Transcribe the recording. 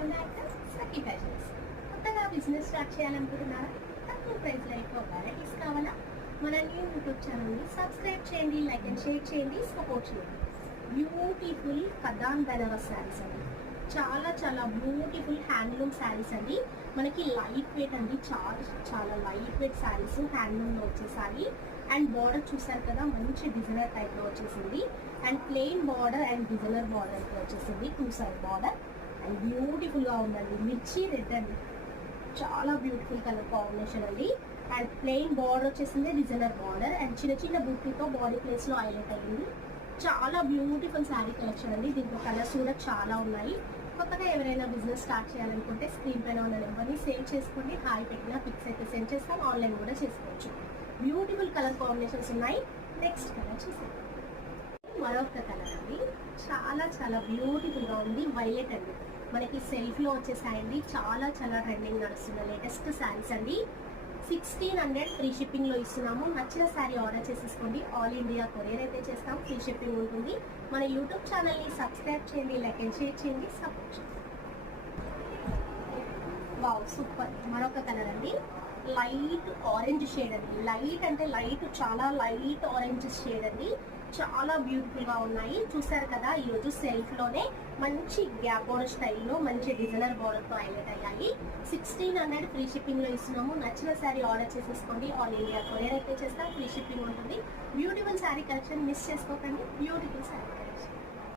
Welcome back to Sakhi fashions. కొత్తగా business start చేయాలనుకుంటున్నారా? తక్కువ ప్రైస్లో ఎక్కువ వెరైటీస్ కావాలా? మన న్యూ యూట్యూబ్ ఛానల్ని సబ్స్క్రైబ్ చేయండి, లైక్ అండ్ షేర్ చేయండి, సపోర్ట్ చేయండి. బ్యూటిఫుల్ కదాన్ బెనారస్ శారీస్ అండి, చాలా చాలా బ్యూటిఫుల్ హ్యాండ్లూమ్ శారీస్ అండి. మనకి లైట్ వెయిట్ అండి, చాలా చాలా లైట్ వెయిట్ శారీస్ హ్యాండ్లూమ్లో వచ్చేసారి. అండ్ బార్డర్ చూసారు కదా, మంచి డిజైనర్ టైప్లో వచ్చేసింది. And plain border and designer బార్డర్తో వచ్చేసింది, 2 సైడ్ బార్డర్. అండ్ బ్యూటిఫుల్గా ఉందండి, మిర్చి రెడ్ అండి, చాలా బ్యూటిఫుల్ కలర్ కాంబినేషన్ అండి. అండ్ ప్లెయిన్ బార్డర్ వచ్చేసింది, డిజైనర్ బార్డర్ అండ్ చిన్న చిన్న బుట్టితో బాడీ ప్లేస్లో హైలైట్ అయ్యింది. చాలా బ్యూటిఫుల్ శారీ కలెక్షన్ అండి. దీంట్లో కలర్స్ కూడా చాలా ఉన్నాయి. కొత్తగా ఎవరైనా బిజినెస్ స్టార్ట్ చేయాలనుకుంటే స్క్రీన్ పైన ఉన్న నెంబర్ని సేవ్ చేసుకోండి. హాయ్ పెట్టిన పిక్స్ అయితే సెండ్ చేస్తాం, ఆన్లైన్ కూడా చేసుకోవచ్చు. బ్యూటిఫుల్ కలర్ కాంబినేషన్స్ ఉన్నాయి. నెక్స్ట్ కలర్ చూసాం, మరొక కలర్ అండి, చాలా చాలా బ్యూటిఫుల్గా ఉంది, వైలెట్ అండి. మనకి సెల్ఫ్లో వచ్చేసాయండి, చాలా చాలా ట్రెండింగ్ నడుస్తున్న లేటెస్ట్ శారీస్ అండి. 1600 ఫ్రీ షిప్పింగ్లో ఇస్తున్నాము. నచ్చిన శారీ ఆర్డర్ చేసేసుకోండి. ఆల్ ఇండియా కొరియర్ అయితే చేస్తాం, ఫ్రీ షిప్పింగ్ ఉంటుంది. మన యూట్యూబ్ ఛానల్ని సబ్స్క్రైబ్ చేయండి, లైక్ అండ్ షేర్ చేయండి, సపోర్ట్ చేయండి. Wow, super. మరొక కలర్ అండి, లైట్ ఆరెంజ్ షేడ్ అండి. లైట్ అంటే లైట్, చాలా లైట్ ఆరెంజ్ షేడ్ అండి, చాలా బ్యూటిఫుల్గా ఉన్నాయి. చూసారు కదా, ఈరోజు సెల్ఫ్లోనే మంచి గ్యాప్ బోర్డర్ స్టైల్లో మంచి డిజైనర్ బోర్డర్తో హైలైట్ అయ్యాయి. 1600 ఫ్రీ షిప్పింగ్లో ఇస్తున్నాము. నచ్చిన శారీ ఆర్డర్ చేసేసుకోండి. ఆల్ ఇండియా కొరియర్ అయితే చేస్తాం, ఫ్రీ షిప్పింగ్ ఉంటుంది. బ్యూటిఫుల్ శారీ కలెక్షన్ మిస్ చేసుకోకండి. బ్యూటిఫుల్ శారీ.